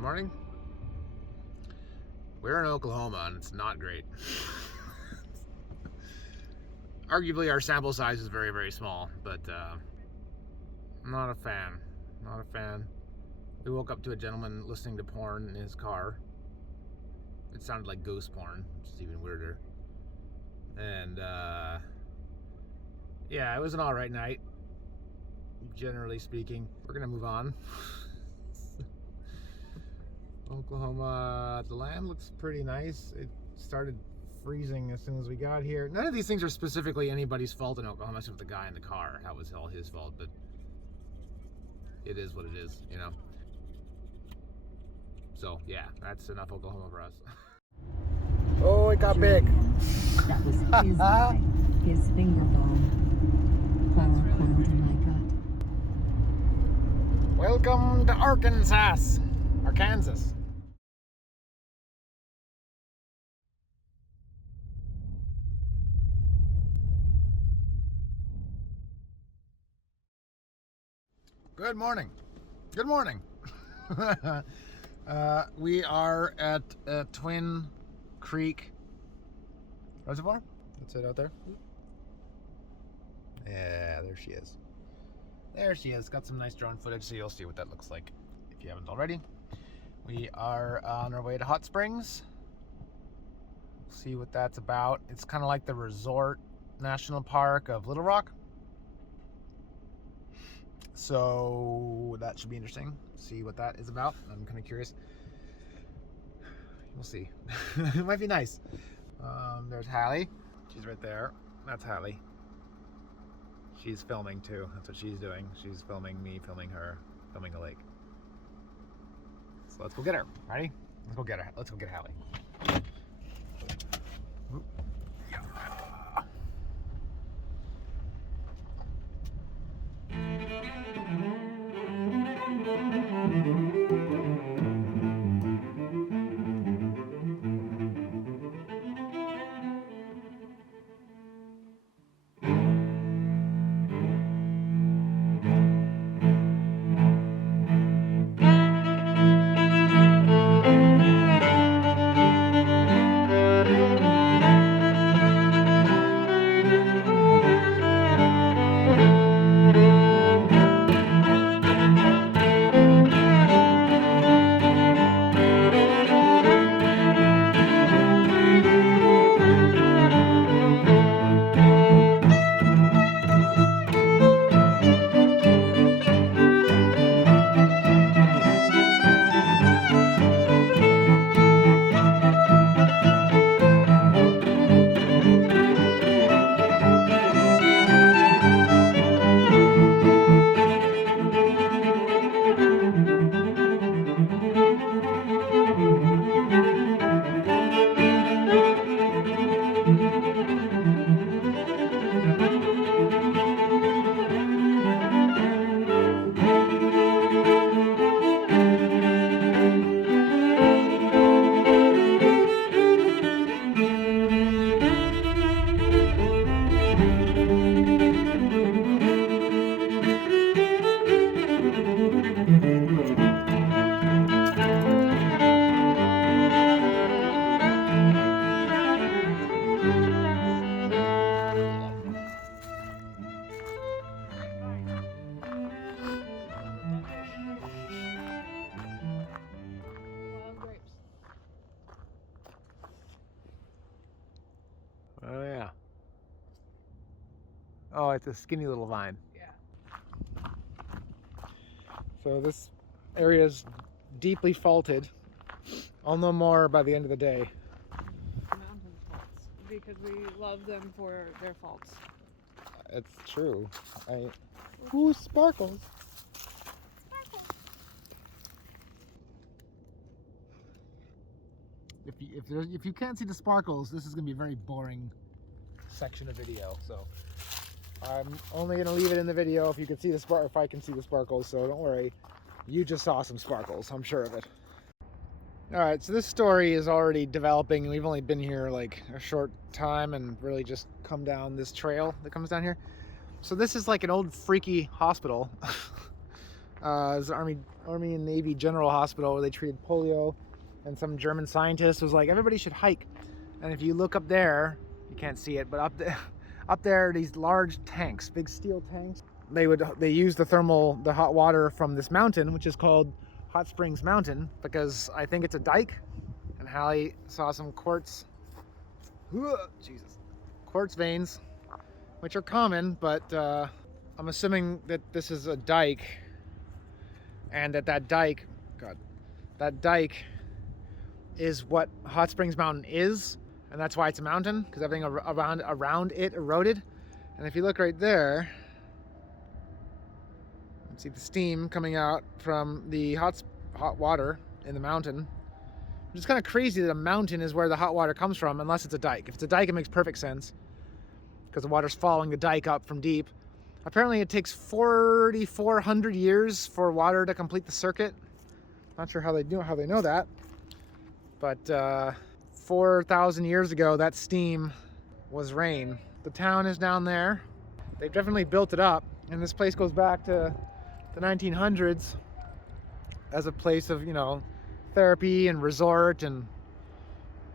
Good morning. We're in Oklahoma and it's not great. Arguably our sample size is very, very small, but not a fan. Not a fan. We woke up to a gentleman listening to porn in his car. It sounded like ghost porn, which is even weirder. And yeah, it was an alright night, generally speaking. We're gonna move on. Oklahoma, the land looks pretty nice. It started freezing as soon as we got here. None of these things are specifically anybody's fault in Oklahoma, except the guy in the car. That was all his fault, but it is what it is, you know? So, yeah, that's enough Oklahoma for us. Oh, it got big. That was his eye, his finger bone. Horror coiled in my gut. Welcome to Arkansas. Arkansas. Good morning. Good morning. We are at Twin Creek Reservoir. That's it out there. Yeah, there she is. There she is. Got some nice drone footage, so you'll see what that looks like if you haven't already. We are on our way to Hot Springs. See what that's about. It's kind of like the Resort National Park of Little Rock. So that should be interesting. See what that is about. I'm kind of curious. We'll see. It might be nice. There's Hallie. She's right there. That's Hallie. She's filming too. That's what she's doing. She's filming me, filming her, filming the lake. So let's go get her. Ready? Let's go get her. Let's go get Hallie. Oop. Yeah. Oh yeah. Oh, it's a skinny little vine. Yeah. So this area is deeply faulted. I'll know more by the end of the day. Mountain faults, because we love them for their faults. It's true. Ooh, sparkles. If you can't see the sparkles, this is gonna be a very boring section of video. So I'm only gonna leave it in the video if you can see if I can see the sparkles. So don't worry, you just saw some sparkles. I'm sure of it. All right, so this story is already developing, and we've only been here like a short time and really just come down this trail that comes down here. So this is like an old freaky hospital. It's an Army and Navy General Hospital where they treated polio, and some German scientist was like, everybody should hike. And if you look up there, you can't see it, but up there are these large tanks, big steel tanks. They use the hot water from this mountain, which is called Hot Springs Mountain, because I think it's a dike, and Hallie saw some quartz veins, which are common, but I'm assuming that this is a dike, and that dike is what Hot Springs Mountain is, and that's why it's a mountain, because everything around it eroded. And if you look right there, you can see the steam coming out from the hot water in the mountain. It's kind of crazy that a mountain is where the hot water comes from, unless it's a dike. If it's a dike, it makes perfect sense, because the water's following the dike up from deep. Apparently it takes 4,400 years for water to complete the circuit. Not sure how they know that, but 4,000 years ago, that steam was rain. The town is down there. They've definitely built it up, and this place goes back to the 1900s as a place of, you know, therapy and resort, and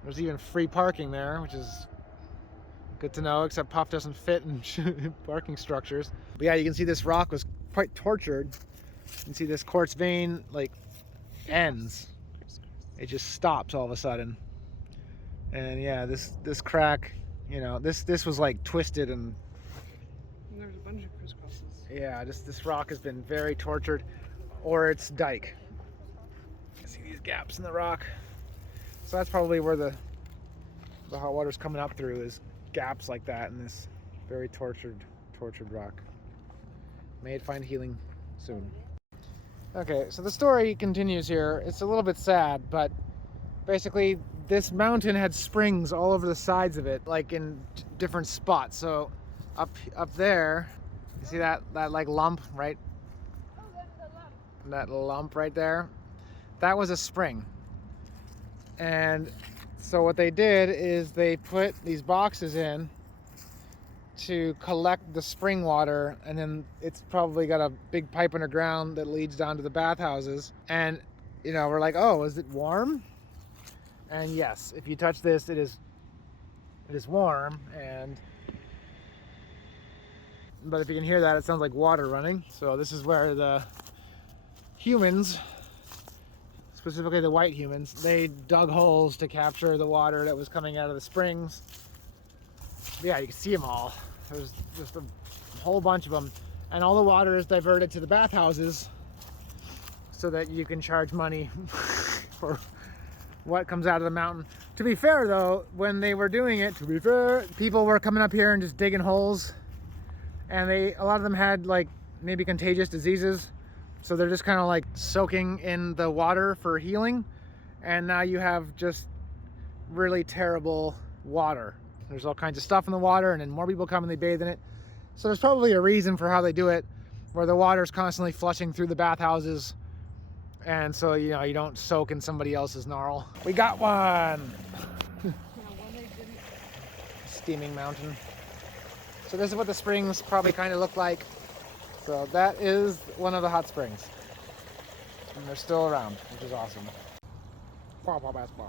there's even free parking there, which is good to know, except Puff doesn't fit in parking structures. But yeah, you can see this rock was quite tortured. You can see this quartz vein like ends. It just stops all of a sudden. And yeah, this crack, you know, this was like twisted, and there's a bunch of crisscrosses. yeah, this rock has been very tortured, or it's dike. You see these gaps in the rock. So that's probably where the hot water's coming up through, is gaps like that in this very tortured rock. May it find healing soon. Okay, so the story continues here. It's a little bit sad, but basically this mountain had springs all over the sides of it, like in different spots. So up there, you see that like lump, right? That lump right there, that was a spring. And so what they did is they put these boxes in to collect the spring water, and then it's probably got a big pipe underground that leads down to the bathhouses. And you know, we're like, oh, is it warm? And yes, if you touch this, it is warm. But if you can hear that, it sounds like water running. So this is where the humans, specifically the white humans, they dug holes to capture the water that was coming out of the springs. Yeah, you can see them all. There's just a whole bunch of them, and all the water is diverted to the bathhouses so that you can charge money for what comes out of the mountain. To be fair though, when they were doing it, people were coming up here and just digging holes, and a lot of them had like maybe contagious diseases, so they're just kind of like soaking in the water for healing, and now you have just really terrible water. There's all kinds of stuff in the water, and then more people come and they bathe in it. So there's probably a reason for how they do it, where the water's constantly flushing through the bathhouses, and so, you know, you don't soak in somebody else's gnarl. We got one! Steaming mountain. So this is what the springs probably kind of look like. So that is one of the hot springs. And they're still around, which is awesome. Quapaw Bath Spa.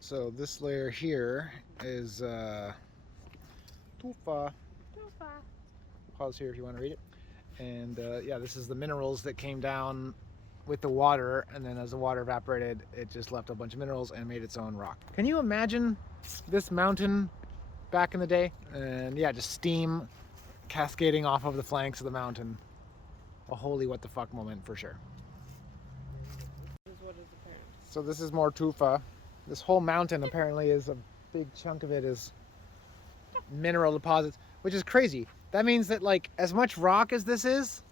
So this layer here is tufa. Pause here if you want to read it. And yeah, this is the minerals that came down with the water, and then as the water evaporated, it just left a bunch of minerals and made its own rock. Can you imagine this mountain back in the day? And yeah, just steam cascading off of the flanks of the mountain. A holy what the fuck moment for sure. So this is more tufa. This whole mountain apparently is a big chunk of it is mineral deposits, which is crazy. That means that like as much rock as this is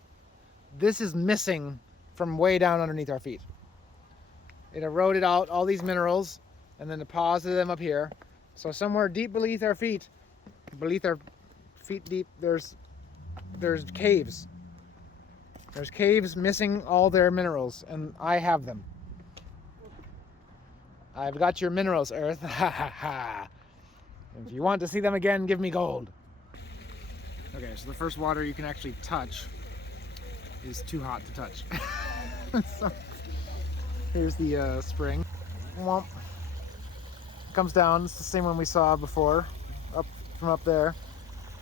missing from way down underneath our feet. It eroded out all these minerals and then deposited them up here. So somewhere deep beneath our feet deep, there's caves. There's caves missing all their minerals, and I have them. I've got your minerals, Earth. Ha ha ha. If you want to see them again, give me gold. Okay, so the first water you can actually touch is too hot to touch. So here's the spring. Womp. Comes down. It's the same one we saw before, up from up there.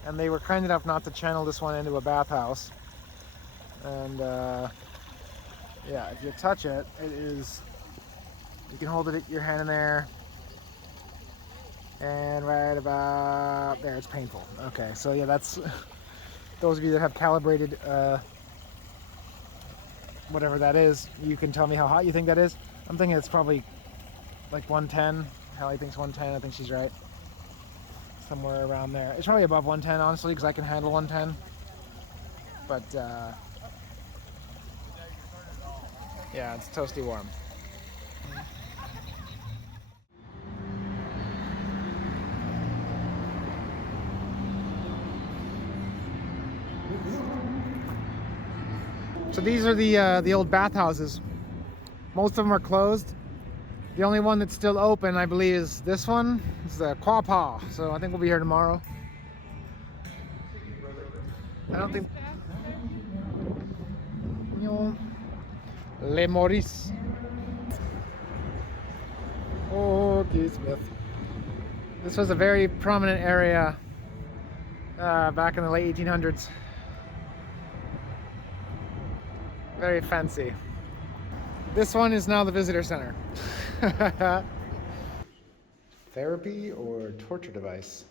And they were kind enough not to channel this one into a bathhouse. And yeah, if you touch it, it is. You can hold it your hand in there, and right about there, it's painful. Okay, so yeah, that's those of you that have calibrated whatever that is. You can tell me how hot you think that is. I'm thinking it's probably like 110. Hallie thinks 110. I think she's right. Somewhere around there. It's probably above 110, honestly, because I can handle 110. But yeah, it's toasty warm. So these are the old bathhouses. Most of them are closed. The only one that's still open, I believe, is this one. It's the Quapaw. So I think we'll be here tomorrow. I don't think. Le Maurice. Okay, Smith. This was a very prominent area back in the late 1800s. Very fancy. This one is now the visitor center. Therapy or torture device?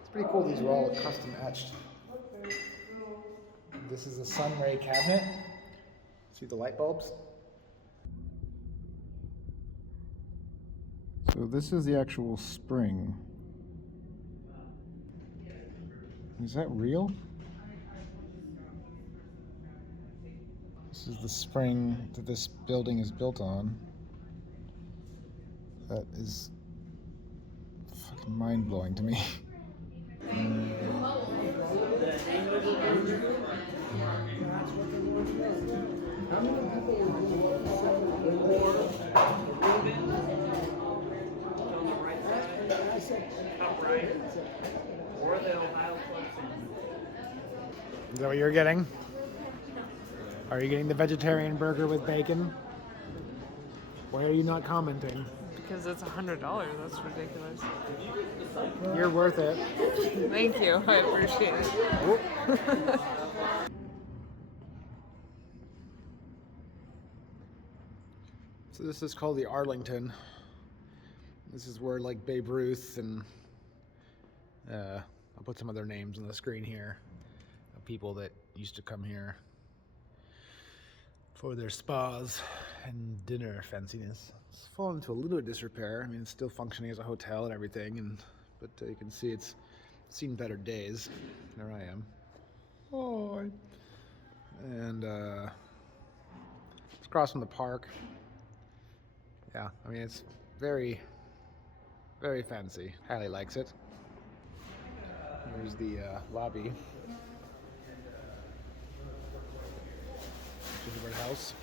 It's pretty cool. These were all custom etched. This is a sunray cabinet. See the light bulbs? So this is the actual spring. Is that real? This is the spring that this building is built on. That is fucking mind-blowing to me. Is that what you're getting? Are you getting the vegetarian burger with bacon? Why are you not commenting? Because it's $100. That's ridiculous. You're worth it. Thank you. I appreciate it. So this is called the Arlington. This is where like Babe Ruth and I'll put some of their names on the screen here. People that used to come here for their spas and dinner fanciness. It's fallen into a little bit of disrepair. I mean, it's still functioning as a hotel and everything, but you can see it's seen better days. There I am. Oh, and it's across from the park. Yeah, I mean, it's very, very fancy. Hallie likes it. Here's the lobby. Gingerbread house.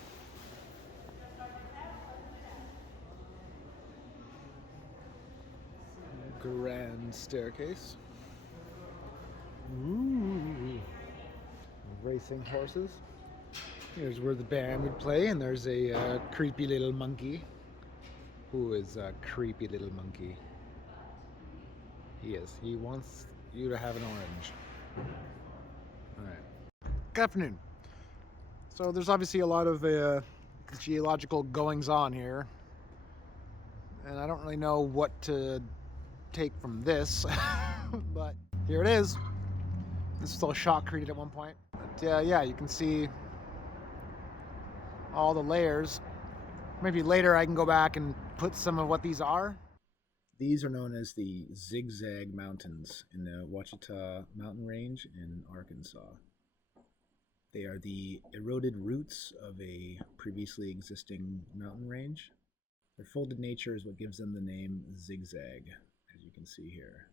Grand staircase. Ooh. Racing horses. Here's where the band would play, and there's a creepy little monkey. Who is a creepy little monkey? He is. He wants you to have an orange. Alright. Good afternoon. So there's obviously a lot of geological goings on here. And I don't really know what to take from this. But here it is. This was all shotcreted at one point. But yeah, you can see all the layers. Maybe later I can go back and put some of what these are. These are known as the Zigzag Mountains in the Ouachita Mountain Range in Arkansas. They are the eroded roots of a previously existing mountain range. Their folded nature is what gives them the name zigzag, as you can see here.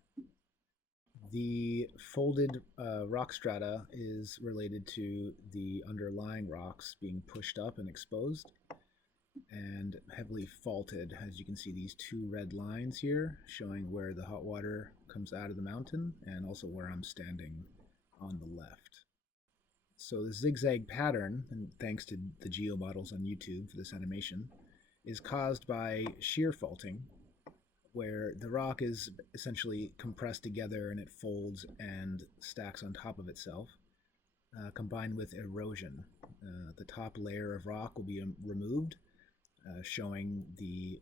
The folded rock strata is related to the underlying rocks being pushed up and exposed. and heavily faulted. As you can see, these two red lines here showing where the hot water comes out of the mountain and also where I'm standing on the left. So the zigzag pattern, and thanks to the geo models on YouTube for this animation, is caused by shear faulting, where the rock is essentially compressed together and it folds and stacks on top of itself, combined with erosion. The top layer of rock will be removed, showing the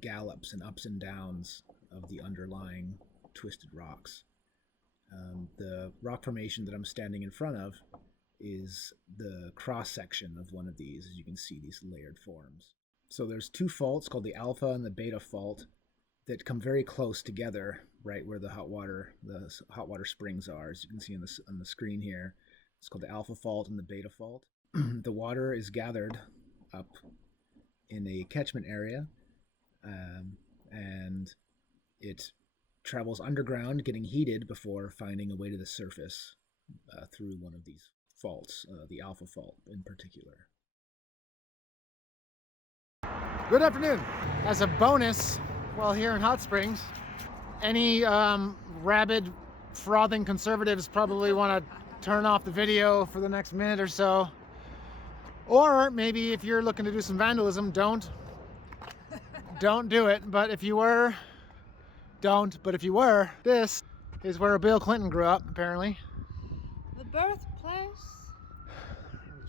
gallops and ups and downs of the underlying twisted rocks. The rock formation that I'm standing in front of is the cross section of one of these, as you can see these layered forms. So there's two faults called the alpha and the beta fault that come very close together, right where the hot water springs are, as you can see on the screen here. It's called the alpha fault and the beta fault. The water is gathered up in a catchment area, and it travels underground, getting heated before finding a way to the surface through one of these faults, the alpha fault in particular. Good afternoon. As a bonus, while here in Hot Springs, any rabid, frothing conservatives probably want to turn off the video for the next minute or so. Or maybe if you're looking to do some vandalism, don't do it. But if you were, don't. But if you were, this is where Bill Clinton grew up, apparently. The birthplace.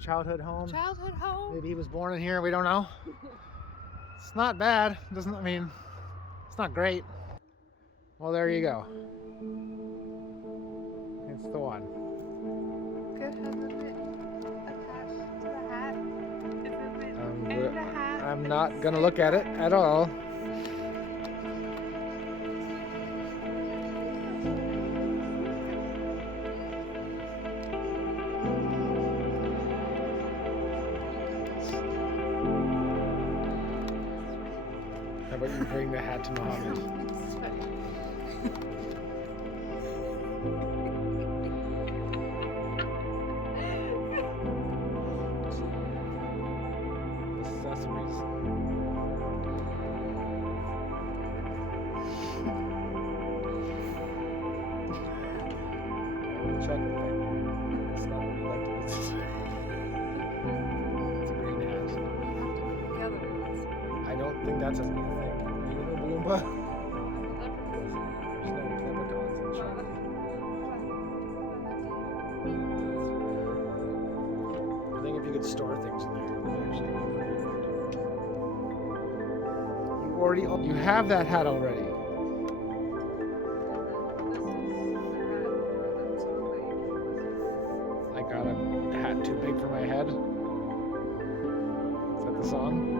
Childhood home. Childhood home. Maybe he was born in here, we don't know. It's not bad. It's not great. Well, there you go. It's the one. Good, hasn't it? Attached to the hat. Isn't it? And the hat. I'm not gonna look at it at all. How about you bring the hat to Muhammad? I don't think that's a thing. You know, Boomba? There's no leprechauns in China. I think if you could store things in there, it would actually be pretty fun. You have that hat already. I got a hat too big for my head. Is that the song?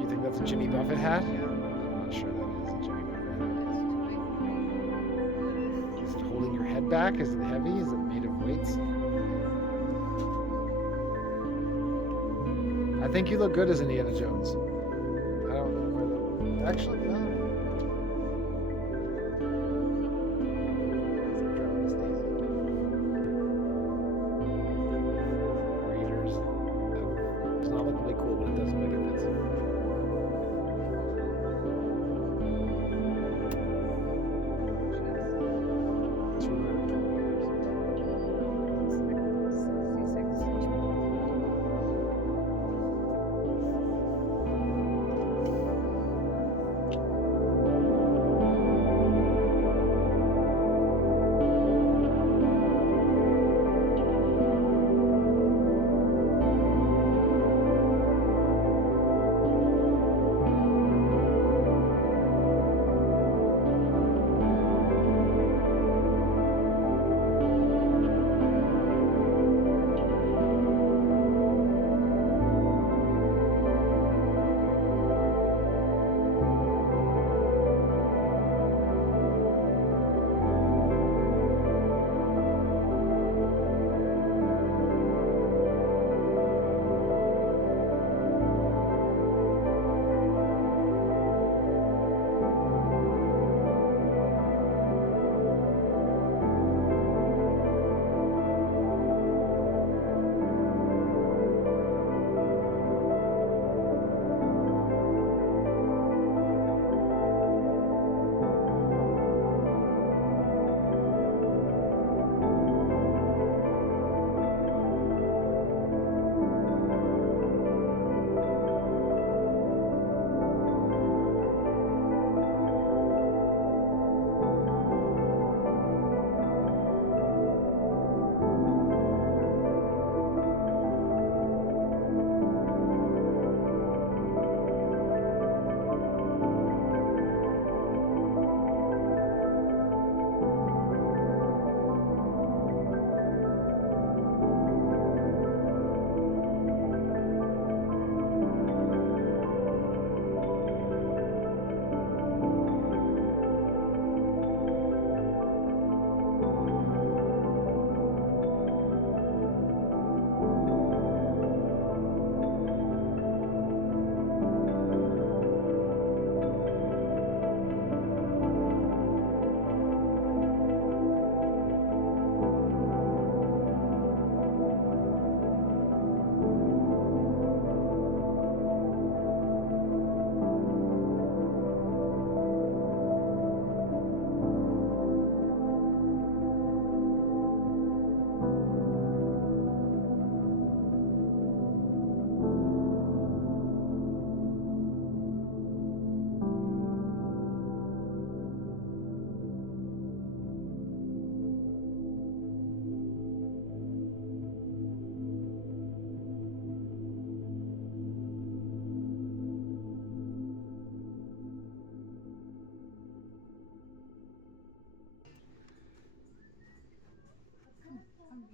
You think that's a Jimmy Buffett hat? I'm not sure that is a Jimmy Buffett hat. Is it holding your head back? Is it heavy? Is it made of weights? I think you look good as Indiana Jones. I don't know whether... Actually, no. Raiders. It's not looking really cool, but it does look like it fits.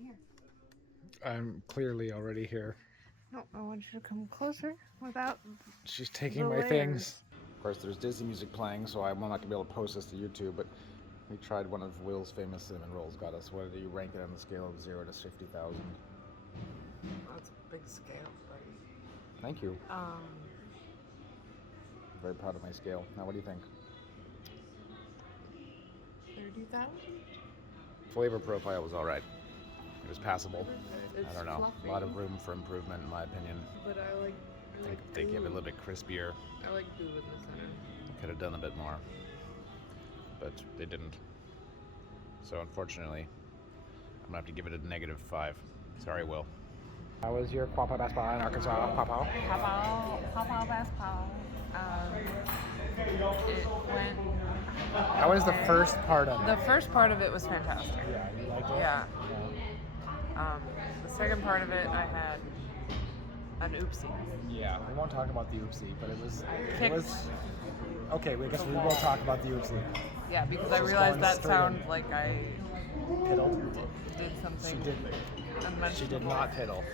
here. I'm clearly already here. No, I want you to come closer without. She's taking The my layers. things. Of course, there's Disney music playing, so I'm not gonna be able to post this to YouTube, but we tried one of Will's famous cinnamon rolls, got us. What did you rank it on the scale of 0 to 50,000? That's a big scale, buddy. Thank you. Very proud of my scale. Now, what do you think? 30,000? Flavor profile was all right. It was passable. It's I don't know. fluffy, A lot of room for improvement, in my opinion. but I like. I think they give it a little bit crispier. I like goo in the center. Could have done a bit more, but they didn't. So unfortunately, I'm gonna have to give it a -5. Sorry, Will. How was your Quapaw Bath Spa in Arkansas, Papaw? Quapaw Bath Spa. It went. How was the first part of it? The first part of it was fantastic. Yeah, you liked it? Yeah. The second part of it, I had an oopsie. Yeah, we won't talk about the oopsie, but it was. Kicked Okay, I guess we will talk about the oopsie. Yeah, because I Just realized going that straight sounded in. like I Piddled? did something. She did. unmentionable. She did not piddle.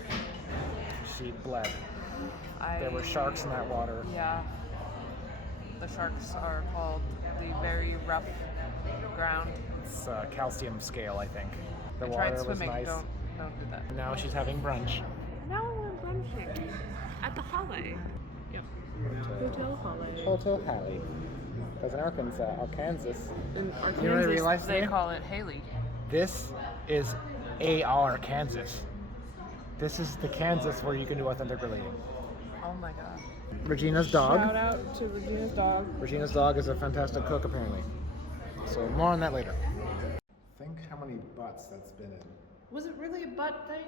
She bled. I, There were sharks in that water. Yeah. The sharks are called the very rough ground. It's calcium scale, I think. The I water tried was swimming. nice. Don't do that. Now she's having brunch. Now we're brunching at the Holly. Yep. Hotel Holly. Hotel Hallie. Because in Arkansas, In You know what I Arkansas, realized they today? call it Haley. this is AR Kansas. This is the Kansas where you can do authentic relating. Oh my god. Regina's dog. Shout out to Regina's dog. Regina's dog is a fantastic cook, apparently. So more on that later. Think how many butts that's been in. Was it really a butt thing?